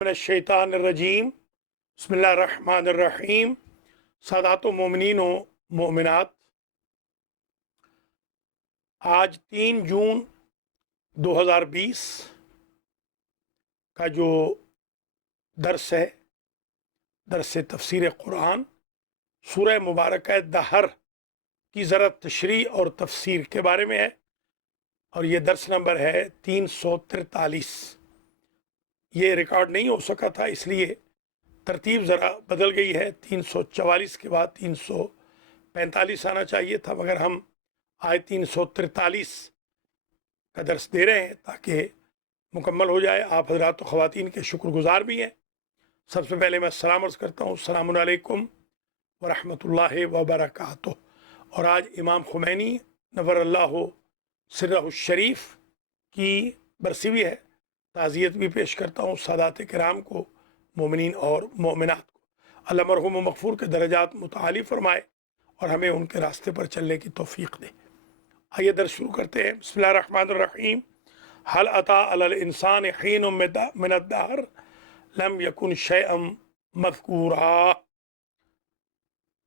من الشیطان الرجیم بسم اللہ الرحمن الرحیم۔ سادات و مومنین و مومنات، آج 3 جون 2020 کا جو درس ہے، درس تفسیر قرآن سورہ مبارکہ دہر کی ذرا تشریح اور تفسیر کے بارے میں ہے، اور یہ درس نمبر ہے 343۔ یہ ریکارڈ نہیں ہو سکا تھا، اس لیے ترتیب ذرا بدل گئی ہے۔ 344 کے بعد 345 آنا چاہیے تھا، مگر ہم آج 343 کا درس دے رہے ہیں تاکہ مکمل ہو جائے۔ آپ حضرات و خواتین کے شکر گزار بھی ہیں۔ سب سے پہلے میں سلام عرض کرتا ہوں، السلام علیکم ورحمۃ اللہ وبرکاتہ۔ اور آج امام خمینی نور اللہ سرہ الشریف کی برسی بھی ہے۔ تعزیت بھی پیش کرتا ہوں سادات کرام کو، مومنین اور مومنات کو۔ اللہ مرحوم و مغفور کے درجات متعالی فرمائے اور ہمیں ان کے راستے پر چلنے کی توفیق دے۔ آئیے درس شروع کرتے ہیں۔ بسم اللہ الرحمن الرحیم۔ هل اتى على الانسان حين من الدهر لم يكن شيئا مذكورا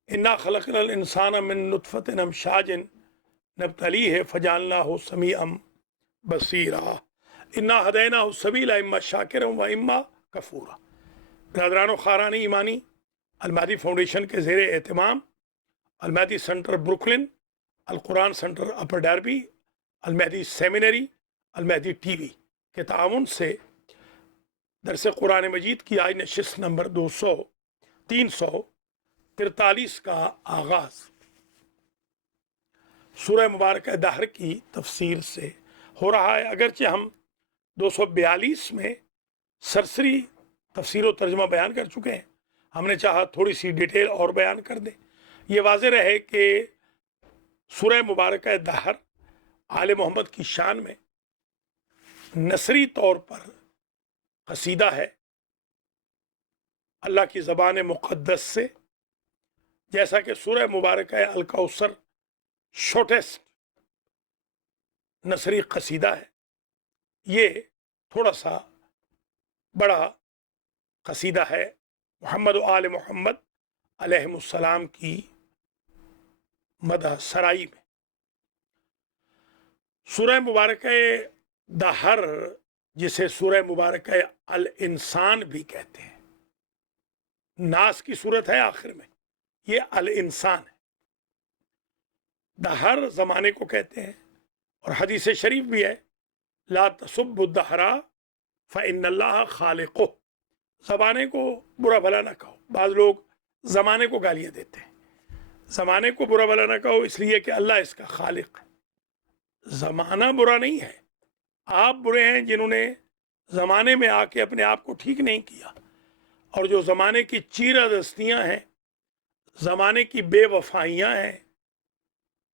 انا خلقنا الانسان من نطفة امشاج نبتليه فجعلناه سميعا بصيرا انا هديناه السبيل اما شاكرا واما كفورا۔ برادران و خاران ایمانی، المہدی فاؤنڈیشن کے زیر اہتمام المہدی سنٹر بروکلن، القرآن سنٹر اپر ڈربی، المہدی سیمینری، المہدی ٹی وی کے تعاون سے درس قرآن مجید کی آج نشست نمبر 343 کا آغاز سورہ مبارکہ دہر کی تفسیر سے ہو رہا ہے۔ اگرچہ ہم 242 میں سرسری تفسیر و ترجمہ بیان کر چکے ہیں، ہم نے چاہا تھوڑی سی ڈیٹیل اور بیان کر دیں۔ یہ واضح رہے کہ سورہ مبارکہ دہر آل محمد کی شان میں نثری طور پر قصیدہ ہے اللہ کی زبان مقدس سے، جیسا کہ سورہ مبارکہ الکوثر شارٹیسٹ نثری قصیدہ ہے، یہ تھوڑا سا بڑا قصیدہ ہے محمد و آل محمد علیہم السلام کی مدح سرائی میں۔ سورہ مبارکہ دہر، جسے سورہ مبارکہ الانسان بھی کہتے ہیں، ناس کی صورت ہے آخر میں، یہ الانسان ہے۔ دہر زمانے کو کہتے ہیں، اور حدیث شریف بھی ہے، لا تسبوا الدہر فإن اللہ خالقہ۔ زمانے کو برا بھلا نہ کہو۔ بعض لوگ زمانے کو گالیاں دیتے ہیں۔ زمانے کو برا بھلا نہ کہو اس لیے کہ اللہ اس کا خالق ہے۔ زمانہ برا نہیں ہے، آپ برے ہیں جنہوں نے زمانے میں آ کے اپنے آپ کو ٹھیک نہیں کیا، اور جو زمانے کی چیرہ دستیاں ہیں، زمانے کی بے وفائیاں ہیں،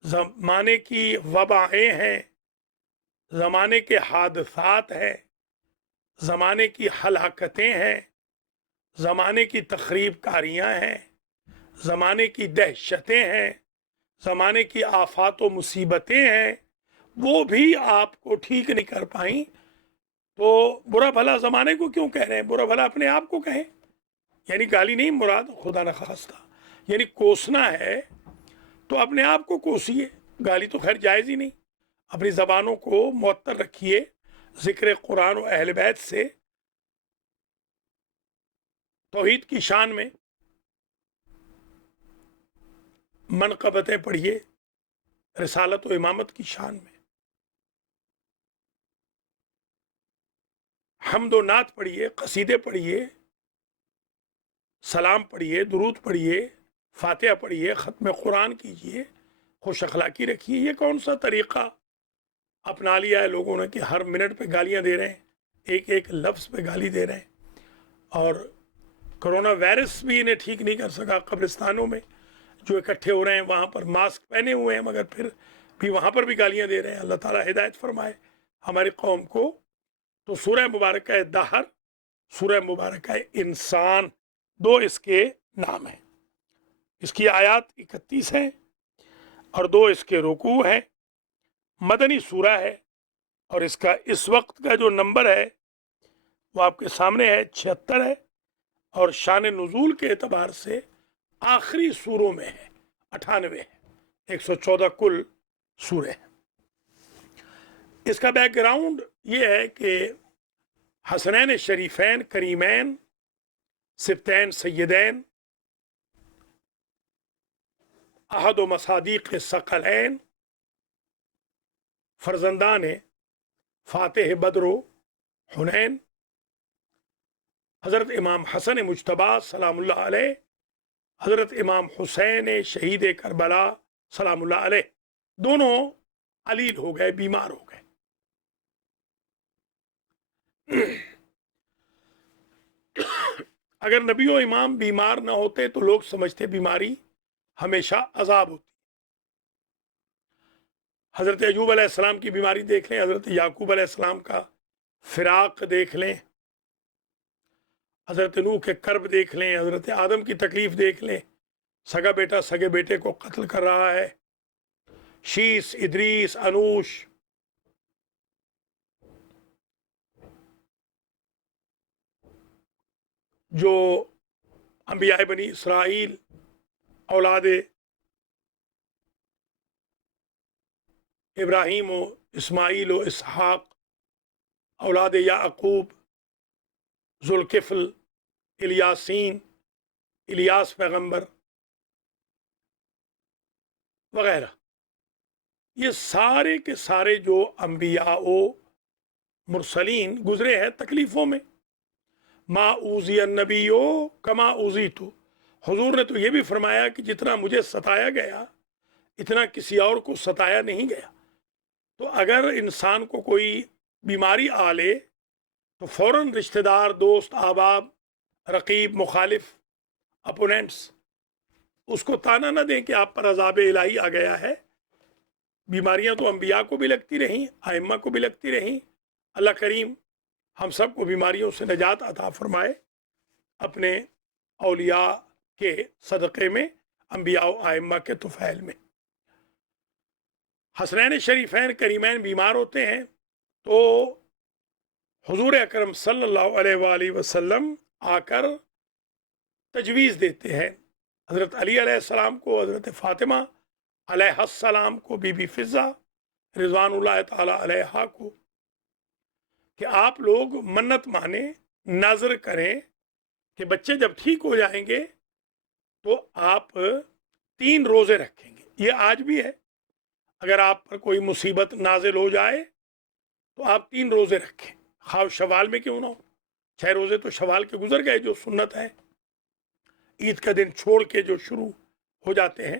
زمانے کی وبائیں ہیں، زمانے کے حادثات ہیں، زمانے کی ہلاکتیں ہیں، زمانے کی تخریب کاریاں ہیں، زمانے کی دہشتیں ہیں، زمانے کی آفات و مصیبتیں ہیں، وہ بھی آپ کو ٹھیک نہیں کر پائیں، تو برا بھلا زمانے کو کیوں کہہ رہے ہیں؟ برا بھلا اپنے آپ کو کہیں۔ یعنی گالی نہیں مراد، خدا نخواستہ، یعنی کوسنا ہے تو اپنے آپ کو کوسیے، گالی تو خیر جائز ہی نہیں۔ اپنی زبانوں کو معطر رکھیے، ذکر قرآن و اہل بیت سے، توحید کی شان میں منقبتیں پڑھیے، رسالت و امامت کی شان میں حمد و نعت پڑھیے، قصیدے پڑھیے، سلام پڑھیے، درود پڑھیے، فاتحہ پڑھیے، ختم قرآن کیجیے، خوش اخلاقی رکھیے۔ یہ کون سا طریقہ اپنا لیا ہے لوگوں نے کہ ہر منٹ پہ گالیاں دے رہے ہیں، ایک ایک لفظ پہ گالی دے رہے ہیں، اور کرونا وائرس بھی انہیں ٹھیک نہیں کر سکا۔ قبرستانوں میں جو اکٹھے ہو رہے ہیں وہاں پر ماسک پہنے ہوئے ہیں، مگر پھر بھی وہاں پر بھی گالیاں دے رہے ہیں۔ اللہ تعالیٰ ہدایت فرمائے ہماری قوم کو۔ تو سورہ مبارکہ دہر، سورہ مبارکہ انسان، دو اس کے نام ہیں۔ اس کی آیات 31 ہیں اور 2 اس کے رکوع ہیں۔ مدنی سورہ ہے، اور اس کا اس وقت کا جو نمبر ہے وہ آپ کے سامنے ہے، 76 ہے، اور شان نزول کے اعتبار سے آخری سوروں میں ہے، 98 ہے، 114 کل سورے ہیں۔ اس کا بیک گراؤنڈ یہ ہے کہ حسنین شریفین کریمین سبتین سیدین احد و مصادیق ثقلین فرزندان فاتح بدر و حنین حضرت امام حسن مجتبی سلام اللہ علیہ، حضرت امام حسین شہید کربلا سلام اللہ علیہ، دونوں علیل ہو گئے، بیمار ہو گئے۔ اگر نبی و امام بیمار نہ ہوتے تو لوگ سمجھتے بیماری ہمیشہ عذاب ہوتی۔ حضرت ایوب علیہ السلام کی بیماری دیکھ لیں، حضرت یعقوب علیہ السلام کا فراق دیکھ لیں، حضرت نوح کے کرب دیکھ لیں، حضرت آدم کی تکلیف دیکھ لیں، سگا بیٹا سگے بیٹے کو قتل کر رہا ہے، شیس، ادریس، انوش، جو انبیاء بنی اسرائیل اولاد ابراہیم و اسماعیل و اسحاق، اولاد یعقوب، ذوالکفل، الیاسین، الیاس پیغمبر وغیرہ، یہ سارے کے سارے جو انبیاء و مرسلین گزرے ہیں تکلیفوں میں۔ ما اوذی النبی کما اوذیت، حضور نے تو یہ بھی فرمایا کہ جتنا مجھے ستایا گیا اتنا کسی اور کو ستایا نہیں گیا۔ تو اگر انسان کو کوئی بیماری آ لے تو فوراً رشتہ دار، دوست، احباب، رقیب، مخالف، اپوننٹس اس کو تانا نہ دیں کہ آپ پر عذاب الہی آ گیا ہے۔ بیماریاں تو انبیاء کو بھی لگتی رہیں، ائمہ کو بھی لگتی رہیں۔ اللہ کریم ہم سب کو بیماریوں سے نجات عطا فرمائے اپنے اولیاء کے صدقے میں، انبیاء و ائمہ کے طفیل میں۔ حسنین شریفین کریمین بیمار ہوتے ہیں تو حضور اکرم صلی اللہ علیہ وآلہ وسلم آ کر تجویز دیتے ہیں، حضرت علی علیہ السلام کو، حضرت فاطمہ علیہ السلام کو، بی بی فضہ رضوان اللہ تعالی علیہا کو، کہ آپ لوگ منت مانیں، نظر کریں کہ بچے جب ٹھیک ہو جائیں گے تو آپ 3 روزے رکھیں گے۔ یہ آج بھی ہے، اگر آپ پر کوئی مصیبت نازل ہو جائے تو آپ 3 روزے رکھیں، خواہ شوال میں کیوں نہ ہو۔ 6 روزے تو شوال کے گزر گئے جو سنت ہے، عید کا دن چھوڑ کے جو شروع ہو جاتے ہیں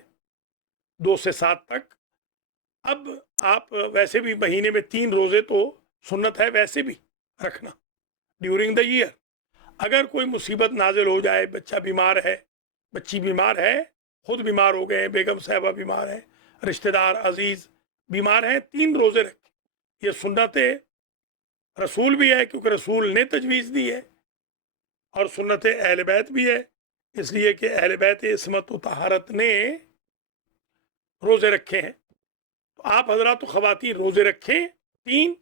2 سے 7 تک۔ اب آپ ویسے بھی مہینے میں 3 روزے تو سنت ہے ویسے بھی رکھنا ڈیورنگ دا ایئر۔ اگر کوئی مصیبت نازل ہو جائے، بچہ بیمار ہے، بچی بیمار ہے، خود بیمار ہو گئے ہیں، بیگم صاحبہ بیمار ہے، رشتہ دار عزیز بیمار ہیں، 3 روزے رکھیں۔ یہ سنت رسول بھی ہے کیونکہ رسول نے تجویز دی ہے، اور سنت اہل بیت بھی ہے اس لیے کہ اہل بیت عصمت و طہارت نے روزے رکھے ہیں۔ تو آپ حضرات و خواتین روزے رکھیں 3۔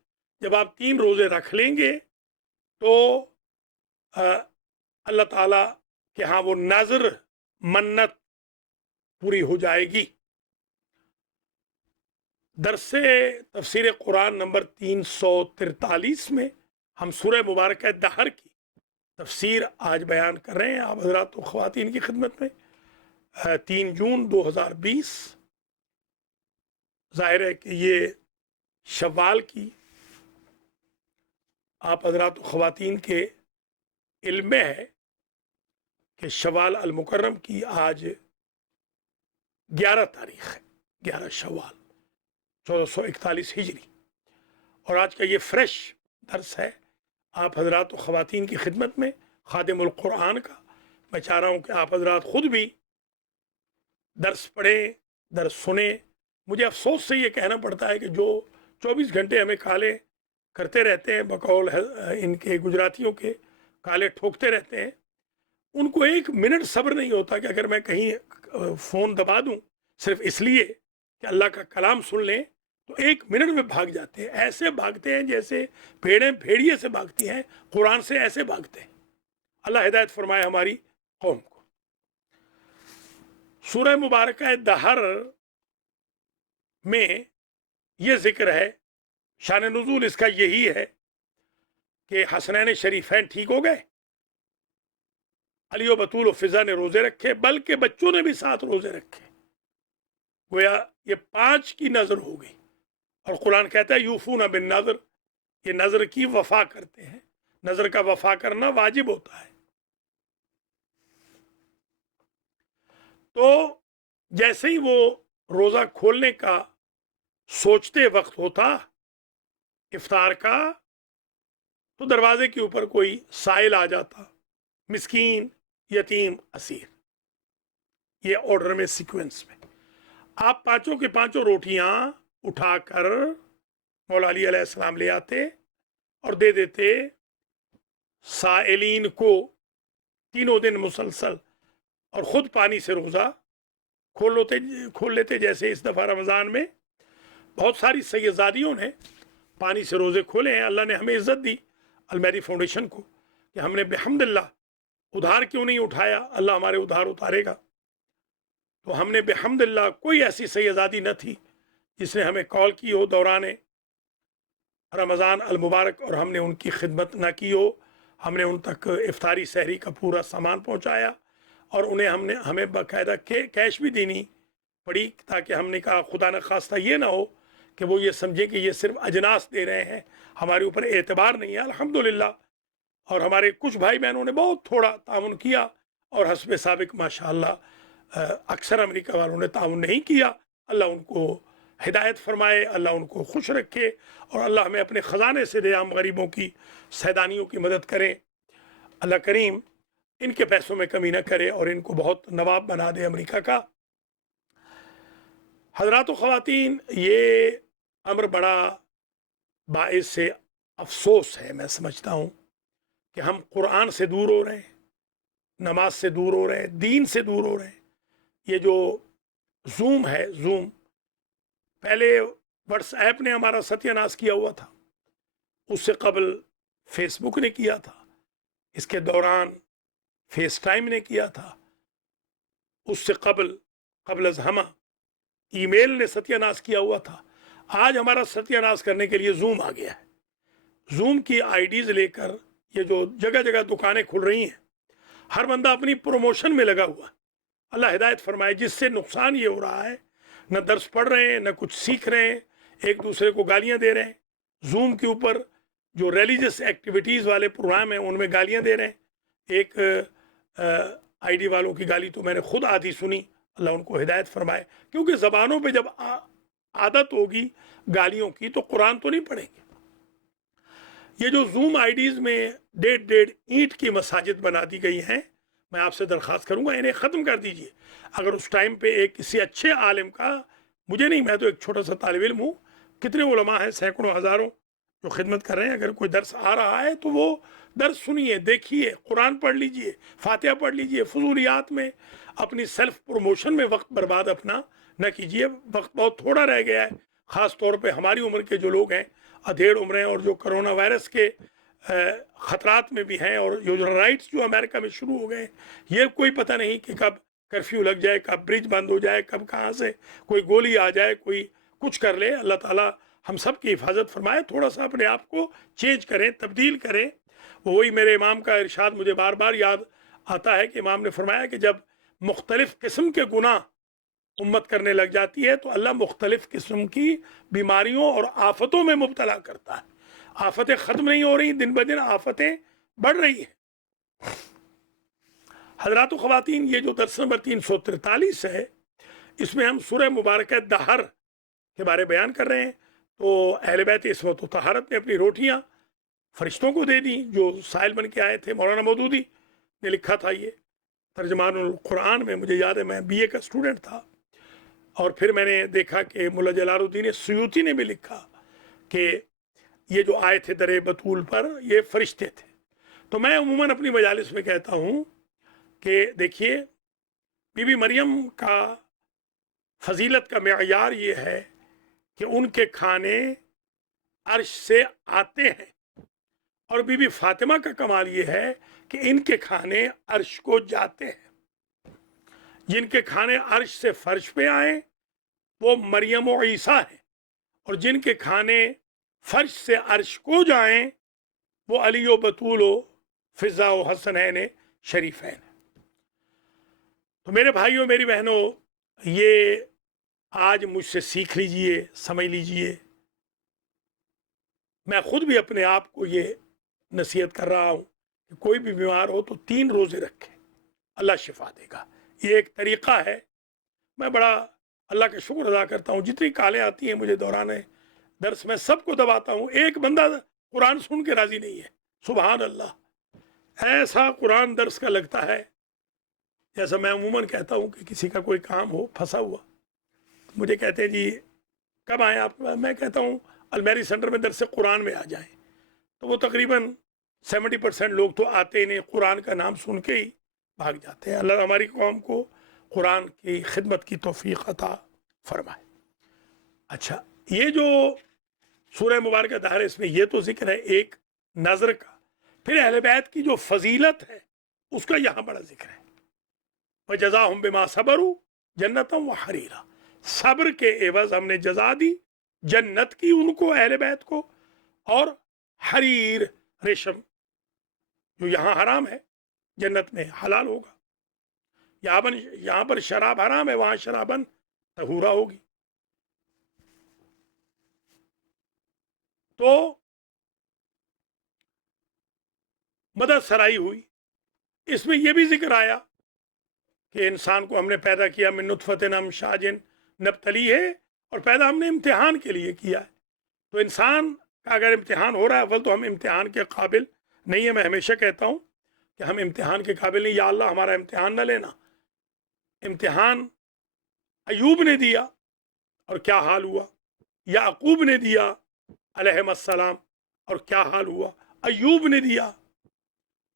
جب آپ 3 روزے رکھ لیں گے تو اللہ تعالیٰ کے ہاں وہ نظر منت پوری ہو جائے گی۔ درس تفسیر قرآن نمبر 343 میں ہم سورہ مبارکہ دہر کی تفسیر آج بیان کر رہے ہیں آپ حضرات و خواتین کی خدمت میں۔ 3 جون 2020، ظاہر ہے کہ یہ شوال کی آپ حضرات و خواتین کے علم میں ہے کہ شوال المکرم کی آج 11 تاریخ ہے، 11 شوال 1441 ہجری، اور آج کا یہ فریش درس ہے آپ حضرات و خواتین کی خدمت میں، خادم القرآن کا۔ میں چاہ رہا ہوں کہ آپ حضرات خود بھی درس پڑھیں، درس سنیں۔ مجھے افسوس سے یہ کہنا پڑتا ہے کہ جو 24 گھنٹے ہمیں کالے کرتے رہتے ہیں، بقول ان کے گجراتیوں کے کالے ٹھوکتے رہتے ہیں، ان کو 1 منٹ صبر نہیں ہوتا کہ اگر میں کہیں فون دبا دوں صرف اس لیے کہ اللہ کا کلام سن لیں تو 1 منٹ میں بھاگ جاتے ہیں، ایسے بھاگتے ہیں جیسے بھیڑیں بھیڑیے سے بھاگتی ہیں، قرآن سے ایسے بھاگتے ہیں۔ اللہ ہدایت فرمائے ہماری قوم کو۔ سورہ مبارکہ دہر میں یہ ذکر ہے، شان نزول اس کا یہی ہے کہ حسنین شریفین ٹھیک ہو گئے، علی و بطول و فضا نے روزے رکھے، بلکہ بچوں نے بھی 7 روزے رکھے، گویا یہ 5 کی نظر ہو گئی۔ اور قرآن کہتا ہے یوفون بالنذر، یہ نظر کی وفا کرتے ہیں، نظر کا وفا کرنا واجب ہوتا ہے۔ تو جیسے ہی وہ روزہ کھولنے کا سوچتے وقت ہوتا افطار کا، تو دروازے کے اوپر کوئی سائل آ جاتا، مسکین، یتیم، اسیر، یہ آرڈر میں، سیکوینس میں۔ آپ 5 کی 5 روٹیاں اٹھا کر مولا علی علیہ السلام لے آتے اور دے دیتے سائلین کو 3 دن مسلسل، اور خود پانی سے روزہ کھول لیتے۔ جیسے اس دفعہ رمضان میں بہت ساری سیدزادیوں نے پانی سے روزے کھولے ہیں۔ اللہ نے ہمیں عزت دی، المہدی فاؤنڈیشن کو، کہ ہم نے بحمد اللہ ادھار کیوں نہیں اٹھایا، اللہ ہمارے ادھار اتارے گا۔ تو ہم نے بحمد اللہ، کوئی ایسی سیدزادی نہ تھی جس نے ہمیں کال کی ہو دوران رمضان المبارک اور ہم نے ان کی خدمت نہ کی ہو۔ ہم نے ان تک افطاری سحری کا پورا سامان پہنچایا، اور انہیں ہمیں باقاعدہ کیش بھی دینی پڑی، تاکہ ہم نے کہا خدا نخواستہ یہ نہ ہو کہ وہ یہ سمجھے کہ یہ صرف اجناس دے رہے ہیں، ہمارے اوپر اعتبار نہیں ہے۔ الحمدللہ، اور ہمارے کچھ بھائی بہنوں نے بہت تھوڑا تعاون کیا، اور حسب سابق ماشاءاللہ اکثر امریکہ والوں نے تعاون نہیں کیا۔ اللہ ان کو ہدایت فرمائے، اللہ ان کو خوش رکھے، اور اللہ ہمیں اپنے خزانے سے دے، عام غریبوں کی، سیدانیوں کی مدد کریں۔ اللہ کریم ان کے پیسوں میں کمی نہ کرے اور ان کو بہت نواب بنا دے امریکہ کا۔ حضرات و خواتین، یہ امر بڑا باعث افسوس ہے، میں سمجھتا ہوں کہ ہم قرآن سے دور ہو رہے ہیں، نماز سے دور ہو رہے ہیں، دین سے دور ہو رہے ہیں۔ یہ جو زوم ہے، زوم پہلے واٹس ایپ نے ہمارا ستیہ ناش کیا ہوا تھا، اس سے قبل فیس بک نے کیا تھا، اس کے دوران فیس ٹائم نے کیا تھا، اس سے قبل از ہمہ ای میل نے ستیہ ناش کیا ہوا تھا۔ آج ہمارا ستیہ ناش کرنے کے لیے زوم آ گیا ہے۔ زوم کی آئی ڈیز لے کر یہ جو جگہ جگہ دکانیں کھل رہی ہیں، ہر بندہ اپنی پروموشن میں لگا ہوا ہے۔ اللہ ہدایت فرمائے، جس سے نقصان یہ ہو رہا ہے، نہ درس پڑھ رہے ہیں، نہ کچھ سیکھ رہے ہیں، ایک دوسرے کو گالیاں دے رہے ہیں۔ زوم کے اوپر جو ریلیجس ایکٹیویٹیز والے پروگرام ہیں ان میں گالیاں دے رہے ہیں۔ ایک آئی ڈی والوں کی گالی تو میں نے خود آدھی سنی، اللہ ان کو ہدایت فرمائے، کیونکہ زبانوں پہ جب عادت ہوگی گالیوں کی تو قرآن تو نہیں پڑھیں گے۔ یہ جو زوم آئی ڈیز میں 1.5 اینٹ کی مساجد بنا دی گئی ہیں، میں آپ سے درخواست کروں گا انہیں ختم کر دیجئے۔ اگر اس ٹائم پہ ایک کسی اچھے عالم کا، مجھے نہیں، میں تو ایک چھوٹا سا طالب علم ہوں، کتنے علماء ہیں، سینکڑوں ہزاروں جو خدمت کر رہے ہیں، اگر کوئی درس آ رہا ہے تو وہ درس سنیے، دیکھیے، قرآن پڑھ لیجئے، فاتحہ پڑھ لیجئے، فضولیات میں اپنی سیلف پروموشن میں وقت برباد اپنا نہ کیجئے۔ وقت بہت تھوڑا رہ گیا ہے، خاص طور پہ ہماری عمر کے جو لوگ ہیں، ادھیڑ عمریں، اور جو کرونا وائرس کے خطرات میں بھی ہیں، اور جو رائٹس جو امریکہ میں شروع ہو گئے ہیں، یہ کوئی پتہ نہیں کہ کب کرفیو لگ جائے، کب برج بند ہو جائے، کب کہاں سے کوئی گولی آ جائے، کوئی کچھ کر لے۔ اللہ تعالیٰ ہم سب کی حفاظت فرمائے۔ تھوڑا سا اپنے آپ کو چینج کریں، تبدیل کریں۔ وہی میرے امام کا ارشاد مجھے بار بار یاد آتا ہے کہ امام نے فرمایا کہ جب مختلف قسم کے گناہ امت کرنے لگ جاتی ہے تو اللہ مختلف قسم کی بیماریوں اور آفتوں میں مبتلا کرتا ہے۔ آفتیں ختم نہیں ہو رہی، دن بدن آفتیں بڑھ رہی ہیں۔ حضرات و خواتین، یہ جو درس نمبر 343 ہے، اس میں ہم سورہ مبارکہ دہر کے بارے بیان کر رہے ہیں۔ تو اہل بیت عصمت و طہارت نے اپنی روٹیاں فرشتوں کو دے دیں، جو سائل بن کے آئے تھے۔ مولانا مودودی نے لکھا تھا یہ ترجمان القرآن میں، مجھے یاد ہے میں بی اے کا اسٹوڈنٹ تھا، اور پھر میں نے دیکھا کہ ملا جلال الدین سیوطی نے بھی لکھا کہ یہ جو آئے تھے در بطول پر، یہ فرشتے تھے۔ تو میں عموماً اپنی مجالس میں کہتا ہوں کہ دیکھیے، بی بی مریم کا فضیلت کا معیار یہ ہے کہ ان کے کھانے عرش سے آتے ہیں، اور بی بی فاطمہ کا کمال یہ ہے کہ ان کے کھانے عرش کو جاتے ہیں۔ جن کے کھانے عرش سے فرش پہ آئیں وہ مریم و عیسیٰ ہیں، اور جن کے کھانے فرش سے عرش کو جائیں وہ علی و بطول و فضا و حسنین شریفین۔ تو میرے بھائیوں میری بہنوں، یہ آج مجھ سے سیکھ لیجئے، سمجھ لیجئے۔ میں خود بھی اپنے آپ کو یہ نصیحت کر رہا ہوں کہ کوئی بھی بیمار ہو تو 3 روزے رکھے، اللہ شفا دے گا۔ یہ ایک طریقہ ہے۔ میں بڑا اللہ کا شکر ادا کرتا ہوں، جتنی کالیں آتی ہیں مجھے دوران درس میں سب کو دباتا ہوں، ایک بندہ قرآن سن کے راضی نہیں ہے۔ سبحان اللہ، ایسا قرآن درس کا لگتا ہے جیسا میں عموماً کہتا ہوں کہ کسی کا کوئی کام ہو پھنسا ہوا، مجھے کہتے ہیں جی کب آئیں آپ؟ میں کہتا ہوں الماری سینٹر میں درس قرآن میں آ جائیں، تو وہ تقریباً 70% لوگ تو آتے نہیں، قرآن کا نام سن کے ہی بھاگ جاتے ہیں۔ اللہ ہماری قوم کو قرآن کی خدمت کی توفیق عطا فرمائے۔ اچھا، یہ جو سورہ مبارکہ دہر ہے، اس میں یہ تو ذکر ہے ایک نظر کا، پھر اہل بیت کی جو فضیلت ہے اس کا یہاں بڑا ذکر ہے۔ وَجَزَاهُمْ بِمَا صَبَرُوا جَنَّةً وَحَرِيرًا، صبر کے عوض ہم نے جزا دی، جنت کی ان کو، اہل بیت کو، اور حریر ریشم جو یہاں حرام ہے جنت میں حلال ہوگا۔ یہاں پر شراب حرام ہے، وہاں شرابن طہورا ہوگی۔ تو مدد سرائی ہوئی، اس میں یہ بھی ذکر آیا کہ انسان کو ہم نے پیدا کیا من نطفۃ امشاج نبتلی ہے، اور پیدا ہم نے امتحان کے لیے کیا ہے۔ تو انسان کا اگر امتحان ہو رہا ہے، اول تو ہم امتحان کے قابل نہیں ہیں۔ میں ہمیشہ کہتا ہوں کہ ہم امتحان کے قابل نہیں، یا اللہ ہمارا امتحان نہ لینا۔ امتحان ایوب نے دیا اور کیا حال ہوا، یعقوب نے دیا علیہم السلام اور کیا حال ہوا، ایوب نے دیا،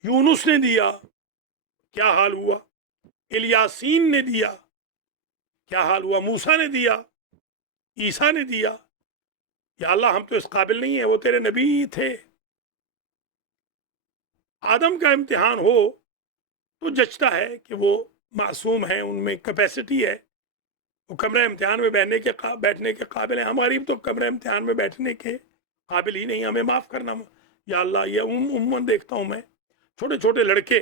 یونس نے دیا، کیا حال ہوا، الیاسین نے دیا، کیا حال ہوا، موسیٰ نے دیا، عیسیٰ نے دیا۔ یا اللہ ہم تو اس قابل نہیں ہیں، وہ تیرے نبی تھے۔ آدم کا امتحان ہو تو جچتا ہے کہ وہ معصوم ہیں، ان میں کیپیسٹی ہے، وہ کمرہ امتحان میں بیٹھنے کے قابل ہیں۔ ہماری تو کمرہ امتحان میں بیٹھنے کے قابل ہی نہیں، ہمیں معاف کرنا۔ یا اللہ، یہ عموماً دیکھتا ہوں میں، چھوٹے چھوٹے لڑکے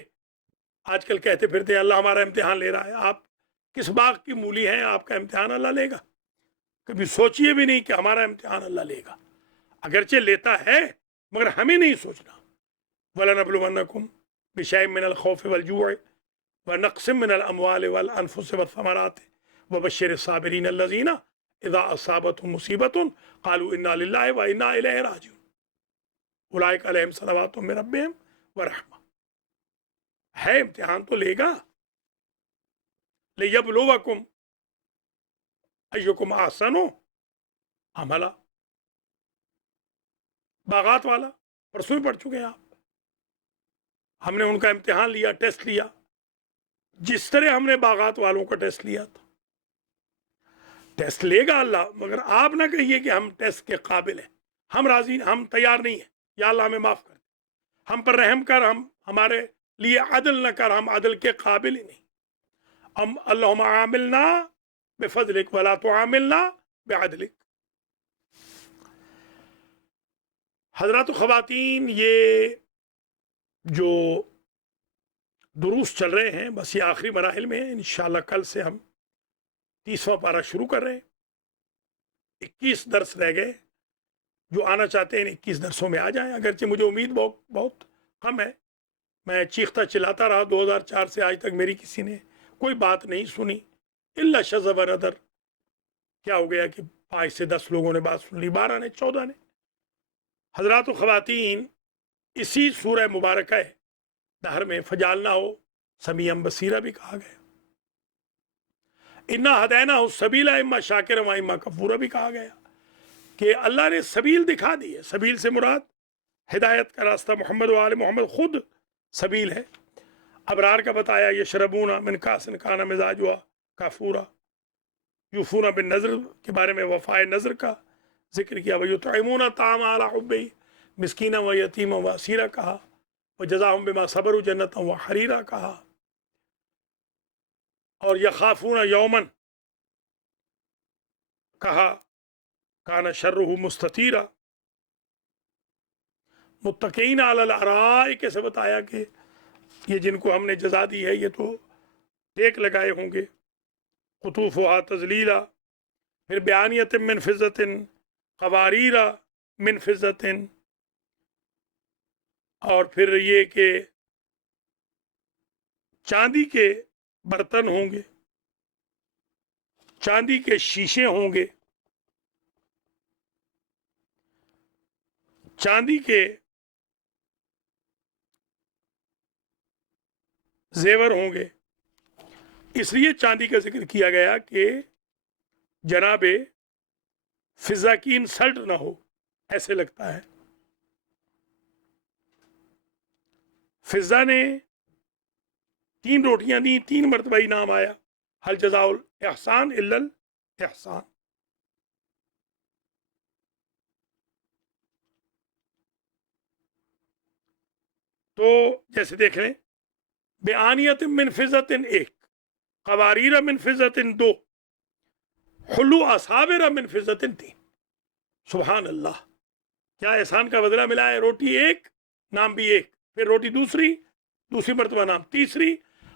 آج کل کہتے پھرتے ہیں اللہ ہمارا امتحان لے رہا ہے۔ آپ کس باغ کی مولی ہیں، آپ کا امتحان اللہ لے گا؟ کبھی سوچئے بھی نہیں کہ ہمارا امتحان اللہ لے گا، اگرچہ لیتا ہے مگر ہمیں نہیں سوچنا۔ وَلَنَبْلُوَنَّكُمْ بِشَيْءٍ مِّنَ الْخَوْفِ وَالْجُوعِ وَنَقْصٍ مِّنَ الْأَمْوَالِ وَالْأَنفُسِ وَالثَّمَرَاتِ وَبَشِّرِ الصَّابِرِينَ الَّذِينَ إِذَا أَصَابَتْهُمْ مُصِيبَةٌ قَالُوا إِنَّا لِلَّهِ وَإِنَّا إِلَيْهِ رَاجِعُونَ أُولَٰئِكَ عَلَيْهِمْ صَلَوَاتٌ مِّن رَّبِّهِمْ وَرَحْمَةٌ۔ ہے امتحان تو لے گا، لِيَبْلُوَكُمْ أَيُّكُمْ أَحْسَنُ عَمَلًا۔ باغات والا پرسوں ہی پڑھ چکے ہیں آپ، ہم نے ان کا امتحان لیا، ٹیسٹ لیا، جس طرح ہم نے باغات والوں کا ٹیسٹ لیا تھا۔ ٹیسٹ لے گا اللہ، مگر آپ نہ کہیے کہ ہم ٹیسٹ کے قابل ہیں، ہم راضی، ہم تیار نہیں ہیں، یا اللہ ہمیں معاف کر، ہم پر رحم کر، ہم ہمارے لیے عدل نہ کر، ہم عدل کے قابل ہی نہیں۔ اللہم عاملنا بفضلک ولا تعاملنا بعدلک۔ حضرات و خواتین، یہ جو دروس چل رہے ہیں بس یہ آخری مراحل میں ہیں۔ انشاءاللہ کل سے ہم 30واں پارہ شروع کر رہے ہیں۔ 21 درس رہ گئے، جو آنا چاہتے ہیں 21 درسوں میں آ جائیں، اگرچہ مجھے امید بہت کم ہے۔ میں چیختا چلاتا رہا 2004 سے آج تک، میری کسی نے کوئی بات نہیں سنی الا شذ و ندر۔ کیا ہو گیا کہ 5 سے 10 لوگوں نے بات سن لی، 12 نے، 14 نے۔ حضرات و خواتین، اسی سورہ مبارکہ دہر میں فجالنا ہو سمیعا بصیرا بھی کہا گیا، انا ہدیناہ السبیل اما شاکرا و اما کفورا بھی کہا گیا، کہ اللہ نے سبیل دکھا دی ہے۔ سبیل سے مراد ہدایت کا راستہ محمد و آل محمد خود سبیل ہے۔ ابرار کا بتایا، یشربون من کاس کان مزاجها کافورا، یوفون بالنذر کے بارے میں، وفائے نذر کا ذکر کیا وَيُطْعِمُونَ الطَّعَامَ عَلَىٰ حُبِّهِ مسکینا و یتیما و اسیرا کہا، وجزاہم بما صبروا جنتا و حریرا کہا، اور یخافون یومن کہا، کان شرہ مستطیرا، متقین علی الارائک سے بتایا کہ یہ جن کو ہم نے جزا دی ہے یہ تو ٹیک لگائے ہوں گے، قطوفها تذلیلا، پھر بیانیت من فضت، قواریر من فضت، اور پھر یہ کہ چاندی کے برتن ہوں گے، چاندی کے شیشے ہوں گے، چاندی کے زیور ہوں گے۔ اس لیے چاندی کا ذکر کیا گیا کہ جناب فضہ کی انسلٹ نہ ہو، ایسے لگتا ہے۔ فضہ نے 3 روٹیاں دی، 3 مرتبہ انعام آیا، حل جزاء الاحسان الا الاحسان۔ تو جیسے دیکھ لیں، بیانیت من فضت 1، قواریر من فضت 2، حلو اصابر من فضت 3۔ سبحان اللہ، کیا احسان کا بدلہ ملا ہے؟ روٹی 1، نام بھی 1، پھر روٹی دوسری مرتبہ نام تیسری،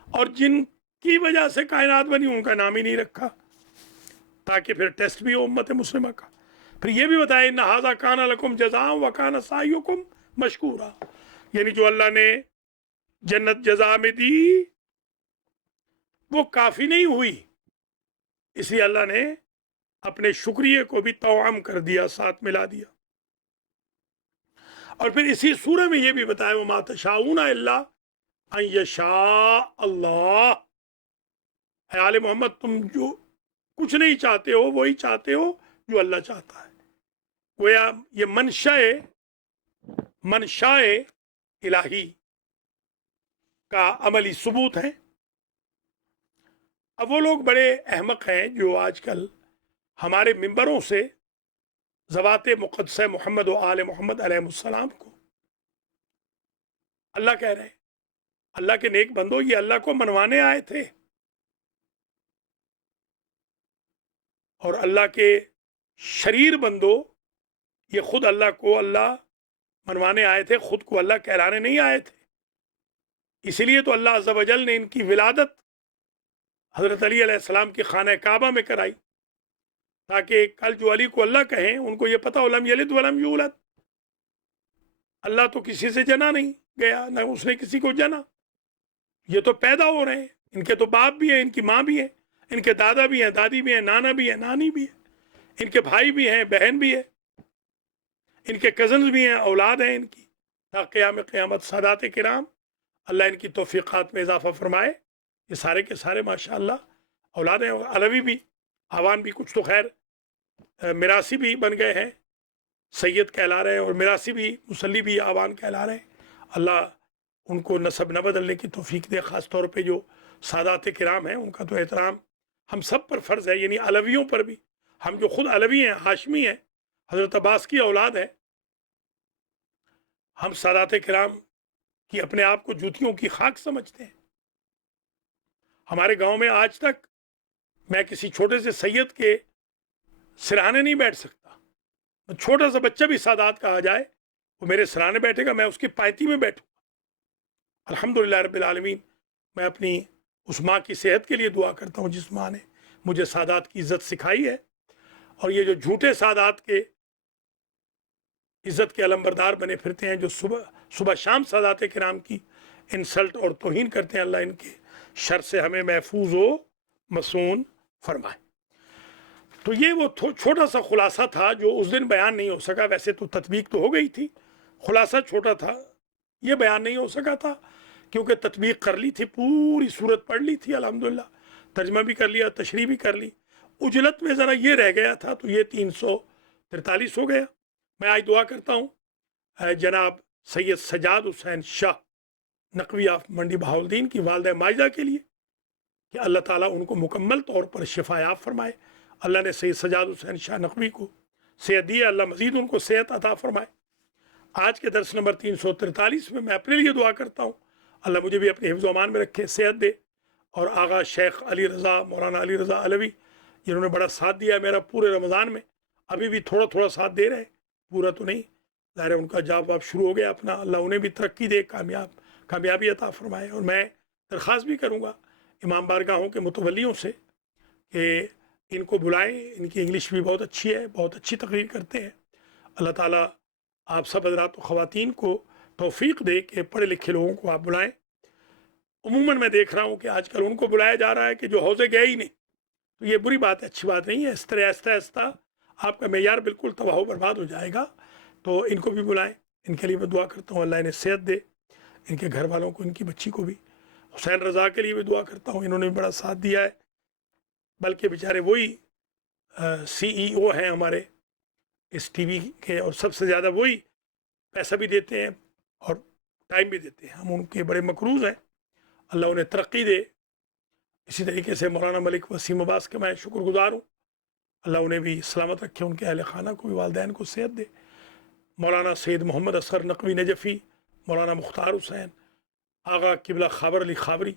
اور جن کی وجہ سے کائنات بنی ان کا نام ہی نہیں رکھا، تاکہ پھر ٹیسٹ بھی ہو امت مسلمہ کا۔ پھر یہ بھی بتایا ان ھذا کان لکم جزاء وکان سعیکم مشکورا، یعنی جو اللہ نے جنت جزا میں دی وہ کافی نہیں ہوئی، اس لیے اللہ نے اپنے شکریہ کو بھی توأم کر دیا، ساتھ ملا دیا۔ اور پھر اسی سورہ میں یہ بھی بتایا وما تشاءون الا ان یشاء اللہ، اے آل محمد تم جو کچھ نہیں چاہتے ہو وہی چاہتے ہو جو اللہ چاہتا ہے۔ گویا یہ منشاء الہی کا عملی ثبوت ہے۔ اب وہ لوگ بڑے احمق ہیں جو آج کل ہمارے ممبروں سے ذوات مقدسہ محمد و آل محمد علیہ السلام کو اللہ کہہ رہے ہیں۔ اللہ کے نیک بندو، یہ اللہ کو منوانے آئے تھے، اور اللہ کے شریر بندو یہ خود اللہ کو اللہ منوانے آئے تھے، خود کو اللہ کہلانے نہیں آئے تھے۔ اسی لیے تو اللہ عز و جل نے ان کی ولادت حضرت علی علیہ السلام کی خانہ کعبہ میں کرائی، تاکہ کل جو علی کو اللہ کہیں ان کو یہ پتہ ہو لم یلد ولم یولد، اللہ تو کسی سے جنا نہیں گیا، نہ اس نے کسی کو جنا، یہ تو پیدا ہو رہے ہیں، ان کے تو باپ بھی ہیں، ان کی ماں بھی ہیں، ان کے دادا بھی ہیں، دادی بھی ہیں، نانا بھی ہیں، نانی بھی ہے، ان کے بھائی بھی ہیں، بہن بھی ہے، ان کے کزنز بھی ہیں، اولاد ہیں ان کی، تا قیام قیامت۔ سادات کرام اللہ ان کی توفیقات میں اضافہ فرمائے، یہ سارے کے سارے ماشاءاللہ اولاد ہیں، علوی بھی، آوان بھی، کچھ تو خیر میراثی بھی بن گئے ہیں، سید کہلا رہے ہیں، اور میراثی بھی، مسلی بھی آوان کہلا رہے ہیں۔ اللہ ان کو نسب نہ بدلنے کی توفیق دے، خاص طور پہ جو سادات کرام ہیں ان کا تو احترام ہم سب پر فرض ہے، یعنی علویوں پر بھی، ہم جو خود علوی ہیں، ہاشمی ہیں، حضرت عباس کی اولاد ہیں، ہم سادات کرام کی اپنے آپ کو جوتیوں کی خاک سمجھتے ہیں۔ ہمارے گاؤں میں آج تک میں کسی چھوٹے سے سید کے سرانے نہیں بیٹھ سکتا، چھوٹا سا بچہ بھی سادات کہا جائے وہ میرے سرانے بیٹھے گا، میں اس کی پائتی میں بیٹھوں۔ الحمدللہ رب العالمین، میں اپنی اس ماں کی صحت کے لیے دعا کرتا ہوں جس ماں نے مجھے سادات کی عزت سکھائی ہے، اور یہ جو جھوٹے سادات کے عزت کے علمبردار بنے پھرتے ہیں، جو صبح شام سادات کرام کی انسلٹ اور توہین کرتے ہیں، اللہ ان کے شر سے ہمیں محفوظ و مصون فرمائے۔ تو یہ وہ چھوٹا سا خلاصہ تھا جو اس دن بیان نہیں ہو سکا، ویسے تو تطبیق تو ہو گئی تھی، خلاصہ چھوٹا تھا، یہ بیان نہیں ہو سکا تھا کیونکہ تطبیق کر لی تھی، پوری صورت پڑھ لی تھی الحمدللہ، ترجمہ بھی کر لیا، تشریح بھی کر لی، اجلت میں ذرا یہ رہ گیا تھا تو یہ 343 ہو گیا۔ میں آج دعا کرتا ہوں جناب سید سجاد حسین شاہ نقوی آف منڈی بہاولدین کی والدہ ماجدہ کے لیے کہ اللہ تعالیٰ ان کو مکمل طور پر شفا یاب فرمائے۔ اللہ نے سید سجاد حسین شاہ نقوی کو صحت دی ہے، اللہ مزید ان کو صحت عطا فرمائے۔ آج کے درس نمبر 343 میں اپنے لیے دعا کرتا ہوں، اللہ مجھے بھی اپنے حفظ و امان میں رکھے، صحت دے، اور آغا شیخ علی رضا، مولانا علی رضا علوی، جنہوں نے بڑا ساتھ دیا میرا پورے رمضان میں، ابھی بھی تھوڑا تھوڑا ساتھ دے رہے ہیں، پورا تو نہیں، ظاہر ہے ان کا جاب واب شروع ہو گیا اپنا، اللہ انہیں بھی ترقی دے، کامیابی عطا فرمائے۔ اور میں درخواست بھی کروں گا امام بارگاہوں کے متولیوں سے کہ ان کو بلائیں، ان کی انگلش بھی بہت اچھی ہے، بہت اچھی تقریر کرتے ہیں۔ اللہ تعالیٰ آپ سب حضرات و خواتین کو توفیق دے کہ پڑھے لکھے لوگوں کو آپ بلائیں۔ عموماً میں دیکھ رہا ہوں کہ آج کل ان کو بلایا جا رہا ہے کہ جو حوضے گئے ہی نہیں، تو یہ بری بات ہے، اچھی بات نہیں ہے۔ اس طرح آہستہ آہستہ آپ کا معیار بالکل تباہ و برباد ہو جائے گا، تو ان کو بھی بلائیں، ان کے لیے میں دعا کرتا ہوں اللہ انہیں صحت دے، ان کے گھر والوں کو، ان کی بچی کو بھی۔ حسین رضا کے لیے بھی دعا کرتا ہوں، انہوں نے بھی بڑا ساتھ دیا ہے، بلکہ بیچارے وہی سی ای او ہیں ہمارے اس ٹی وی کے، اور سب سے زیادہ وہی پیسہ بھی دیتے ہیں اور ٹائم بھی دیتے ہیں، ہم ان کے بڑے مقروض ہیں، اللہ انہیں ترقی دے۔ اسی طریقے سے مولانا ملک وسیم عباس کا میں شکر گزار ہوں، اللہ انہیں بھی سلامت رکھے، ان کے اہل خانہ کو بھی، والدین کو صحت دے۔ مولانا سید محمد اصغر نقوی نجفی، مولانا مختار حسین، آغا قبلہ خابر علی خابری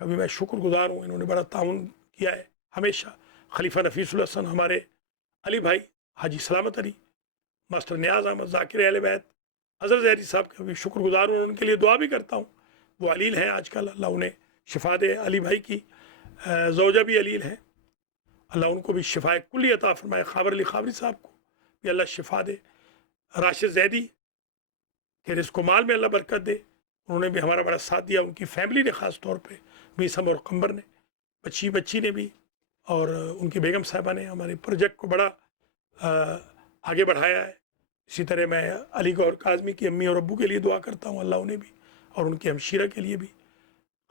کا بھی میں شکر گزار ہوں، انہوں نے بڑا تعاون کیا ہے ہمیشہ۔ خلیفہ نفیس الحسن، ہمارے علی بھائی حاجی سلامت علی، ماسٹر نیاز احمد، ذاکر اہل بیت، اظہر ظہری صاحب کا بھی شکر گزار ہوں، ان کے لیے دعا بھی کرتا ہوں، وہ علیل ہیں آج کل، اللہ انہیں شفا دے۔ علی بھائی کی زوجہ بھی علیل ہیں، اللہ ان کو بھی شفا کلی عطا فرمائے۔ خابر علی خابری صاحب کو بھی اللہ شفا دے۔ راشد زیدی کہ رزق و مال میں اللہ برکت دے، انہوں نے بھی ہمارا بڑا ساتھ دیا، ان کی فیملی نے خاص طور پہ، میسم اور قمبر نے، بچی نے بھی، اور ان کی بیگم صاحبہ نے ہمارے پروجیکٹ کو بڑا آگے بڑھایا ہے۔ اسی طرح میں علی گور کاظمی کی امی اور ابو کے لیے دعا کرتا ہوں، اللہ انہیں بھی، اور ان کی ہمشیرہ کے لیے بھی۔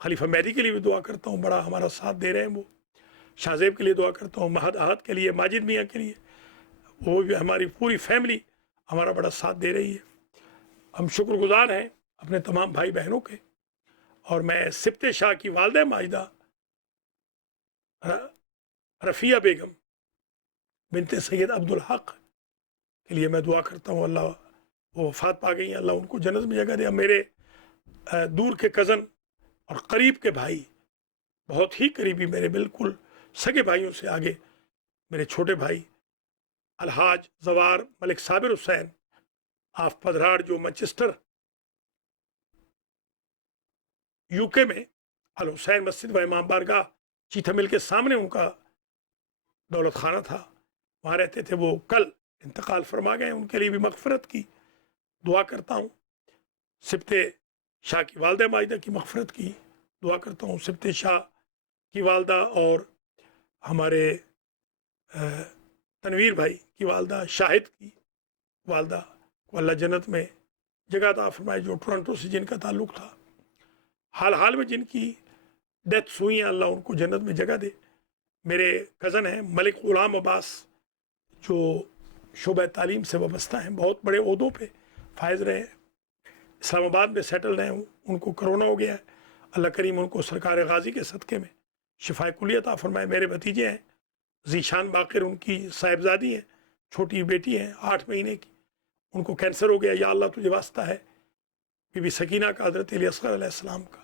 خلیفہ مہدی کے لیے بھی دعا کرتا ہوں، بڑا ہمارا ساتھ دے رہے ہیں وہ۔ شاہ زیب کے لیے دعا کرتا ہوں، مہد احد کے لیے، ماجد میاں کے لیے، وہ بھی ہماری پوری فیملی ہمارا بڑا ساتھ دے رہی ہے۔ ہم شکر گزار ہیں اپنے تمام بھائی بہنوں کے، اور میں سبت شاہ کی والدہ ماجدہ رفیہ بیگم بنت سید عبدالحق کے لیے میں دعا کرتا ہوں، اللہ، وہ وفات پا گئی ہیں، اللہ ان کو جنت میں جگہ دے۔ میرے دور کے کزن اور قریب کے بھائی، بہت ہی قریبی، میرے بالکل سگے بھائیوں سے آگے، میرے چھوٹے بھائی الحاج زوار ملک صابر حسین آف پدراڑ، جو مانچسٹر یو کے میں الحسین مسجد و امام بارگاہ چیتھا مل کے سامنے ان کا دولت خانہ تھا، وہاں رہتے تھے، وہ کل انتقال فرما گئے، ان کے لیے بھی مغفرت کی دعا کرتا ہوں۔ سبت شاہ کی والدہ ماجدہ کی مغفرت کی دعا کرتا ہوں، سبت شاہ کی والدہ اور ہمارے تنویر بھائی کی والدہ، شاہد کی والدہ کو اللہ جنت میں جگہ عطا فرمائے، جو ٹورنٹو سے جن کا تعلق تھا، حال میں جن کی ڈیتھس ہوئی ہیں، اللہ ان کو جنت میں جگہ دے۔ میرے کزن ہیں ملک غلام عباس، جو شعبہ تعلیم سے وابستہ ہیں، بہت بڑے عہدوں پہ فائز رہے ہیں، اسلام آباد میں سیٹل رہے ہیں، ان کو کرونا ہو گیا ہے، اللہ کریم ان کو سرکار غازی کے صدقے میں شفا کلی عطا فرمائے۔ میرے بھتیجے ہیں ذیشان باقر، ان کی صاحبزادی ہیں، چھوٹی بیٹی ہیں 8 مہینے کی، ان کو کینسر ہو گیا، یا اللہ تجھے واسطہ ہے بی بی سکینہ کا، حضرت علی اصغر علیہ السلام کا،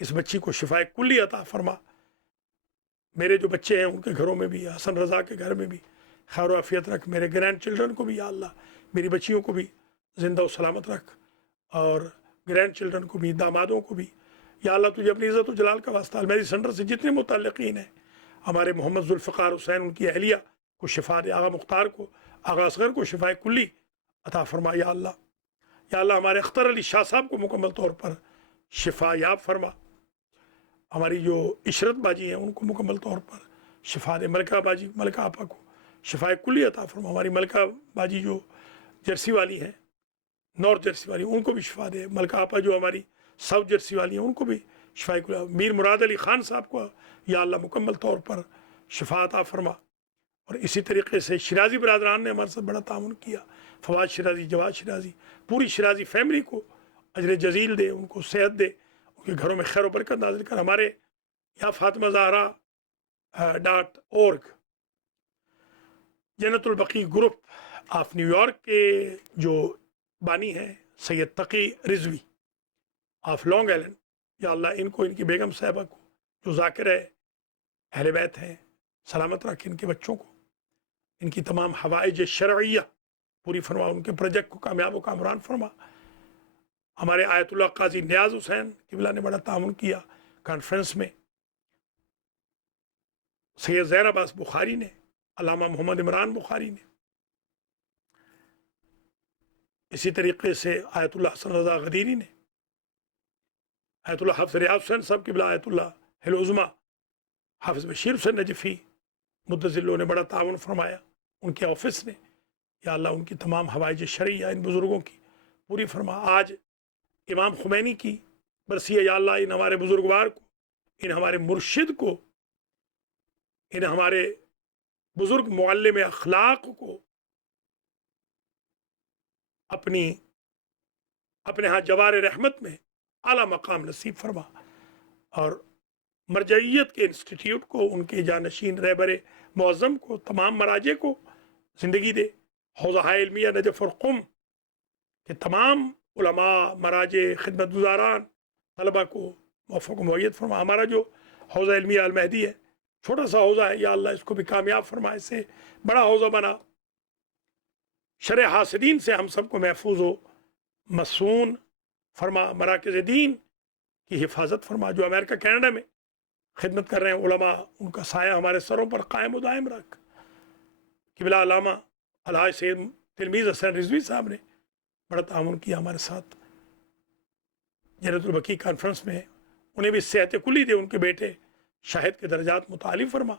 اس بچی کو شفا کلی عطا فرما۔ میرے جو بچے ہیں ان کے گھروں میں بھی، حسن رضا کے گھر میں بھی خیر و عافیت رکھ، میرے گرینڈ چلڈرن کو بھی یا اللہ، میری بچیوں کو بھی زندہ و سلامت رکھ، اور گرینڈ چلڈرن کو بھی، دامادوں کو بھی، یا اللہ تجھے اپنی عزت و جلال کا واسطہ میری سینٹر سے جتنے متعلقین ہیں، ہمارے محمد ذوالفقار حسین، ان کی اہلیہ کو شفا دے، آغا مختار کو، آغا اصغر کو شفا کلی عطا فرما یا اللہ۔ یا اللہ ہمارے اختر علی شاہ صاحب کو مکمل طور پر شفا یاب فرما، ہماری جو عشرت باجی ہیں ان کو مکمل طور پر شفا دے، ملکہ باجی، ملکہ آپا کو شفا کلی عطا فرما، ہماری ملکہ باجی جو جرسی والی ہیں، نارتھ جرسی والی، ان کو بھی شفا دے، ملکہ آپا جو ہماری ساؤتھ جرسی والی ہیں ان کو بھی شفا کلی، میر مراد علی خان صاحب کو یا اللہ مکمل طور پر شفا عطا فرما۔ اور اسی طریقے سے شرازی برادران نے ہمارے ساتھ بڑا تعاون کیا، فواد شرازی، جواد شرازی، پوری شرازی فیملی کو اجر جزیل دے، ان کو صحت دے، ان کے گھروں میں خیر و برکت نازل کر۔ ہمارے یا Fatima Zahra .org Jannat al-Baqi group of New York کے جو بانی ہیں Syed Taqi Rizvi of Long Island, یا اللہ ان کو، ان کی بیگم صاحبہ کو، جو ذاکر ہے اہل بیت ہیں، سلامت رکھ ان کے بچوں کو، ان کی تمام حوائج شرعیہ پوری فرما، ان کے پروجیکٹ کو کامیاب و کامران فرما۔ ہمارے آیت اللہ قاضی نیاز حسین قبلہ نے بڑا تعاون کیا کانفرنس میں، سید زہر عباس بخاری نے، علامہ محمد عمران بخاری نے، اسی طریقے سے آیت اللہ حسن رضا غدیری نے، آیت اللہ حافظ ریاض حسین صاحب قبلہ، آیت اللہ العظمی حافظ بشیر حسین نجفی متزلوں نے بڑا تعاون فرمایا، ان کے آفس نے، یا اللہ ان کی تمام حوائج شرعیہ ان بزرگوں کی پوری فرما۔ آج امام خمینی کی برسی ہے، یا اللہ ان ہمارے بزرگوار کو، ان ہمارے مرشد کو، ان ہمارے بزرگ معلم اخلاق کو اپنے ہاں جوار رحمت میں اعلیٰ مقام نصیب فرما، اور مرجعیت کے انسٹیٹیوٹ کو، ان کے جانشین رہبر معظم کو، تمام مراجع کو زندگی دے، حوزہ علمیہ نجف اور قم کہ تمام علماء، مراجع، خدمت گزاران، طلبہ کو موفق و مؤید فرما۔ ہمارا جو حوزہ علمیہ المہدی ہے، چھوٹا سا حوزہ ہے، یا اللہ اس کو بھی کامیاب فرما، اس سے بڑا حوزہ بنا، شر حاسدین سے ہم سب کو محفوظ و مصون فرما، مراکز دین کی حفاظت فرما، جو امریکہ کینیڈا میں خدمت کر رہے ہیں علماء، ان کا سایہ ہمارے سروں پر قائم و دائم رکھ۔ قبلہ علامہ الحاج سید تلمیذ حسین رضوی صاحب نے بڑا تعاون کیا ہمارے ساتھ جنت البقیع کانفرنس میں، انہیں بھی صحت کلی دے، ان کے بیٹے شاہد کے درجات متعالی فرما،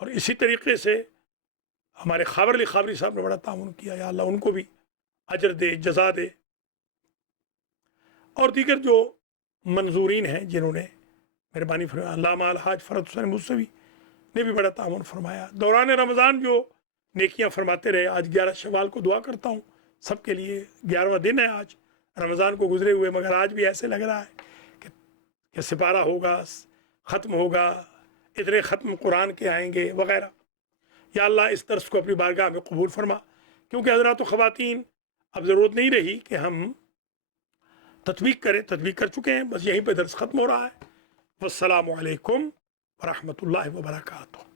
اور اسی طریقے سے ہمارے خاور علی خابری صاحب نے بڑا تعاون کیا، یا اللہ ان کو بھی اجر دے، جزا دے، اور دیگر جو منظورین ہیں جنہوں نے مہربانی فرمایا، علامہ الحاج فرد حسین موسوی نے بھی بڑا تعاون فرمایا۔ دوران رمضان جو نیکیاں فرماتے رہے، آج 11 شوال کو دعا کرتا ہوں سب کے لیے، 11واں دن ہے آج رمضان کو گزرے ہوئے، مگر آج بھی ایسے لگ رہا ہے کہ سپارہ ہوگا، ختم ہوگا، اتنے ختم قرآن کے آئیں گے وغیرہ۔ یا اللہ اس درس کو اپنی بارگاہ میں قبول فرما، کیونکہ حضرات و خواتین اب ضرورت نہیں رہی کہ ہم تطبیق کریں، تطبیق کر چکے ہیں، بس یہیں پہ درس ختم ہو رہا ہے۔ والسلام علیکم ورحمۃ اللہ وبرکاتہ۔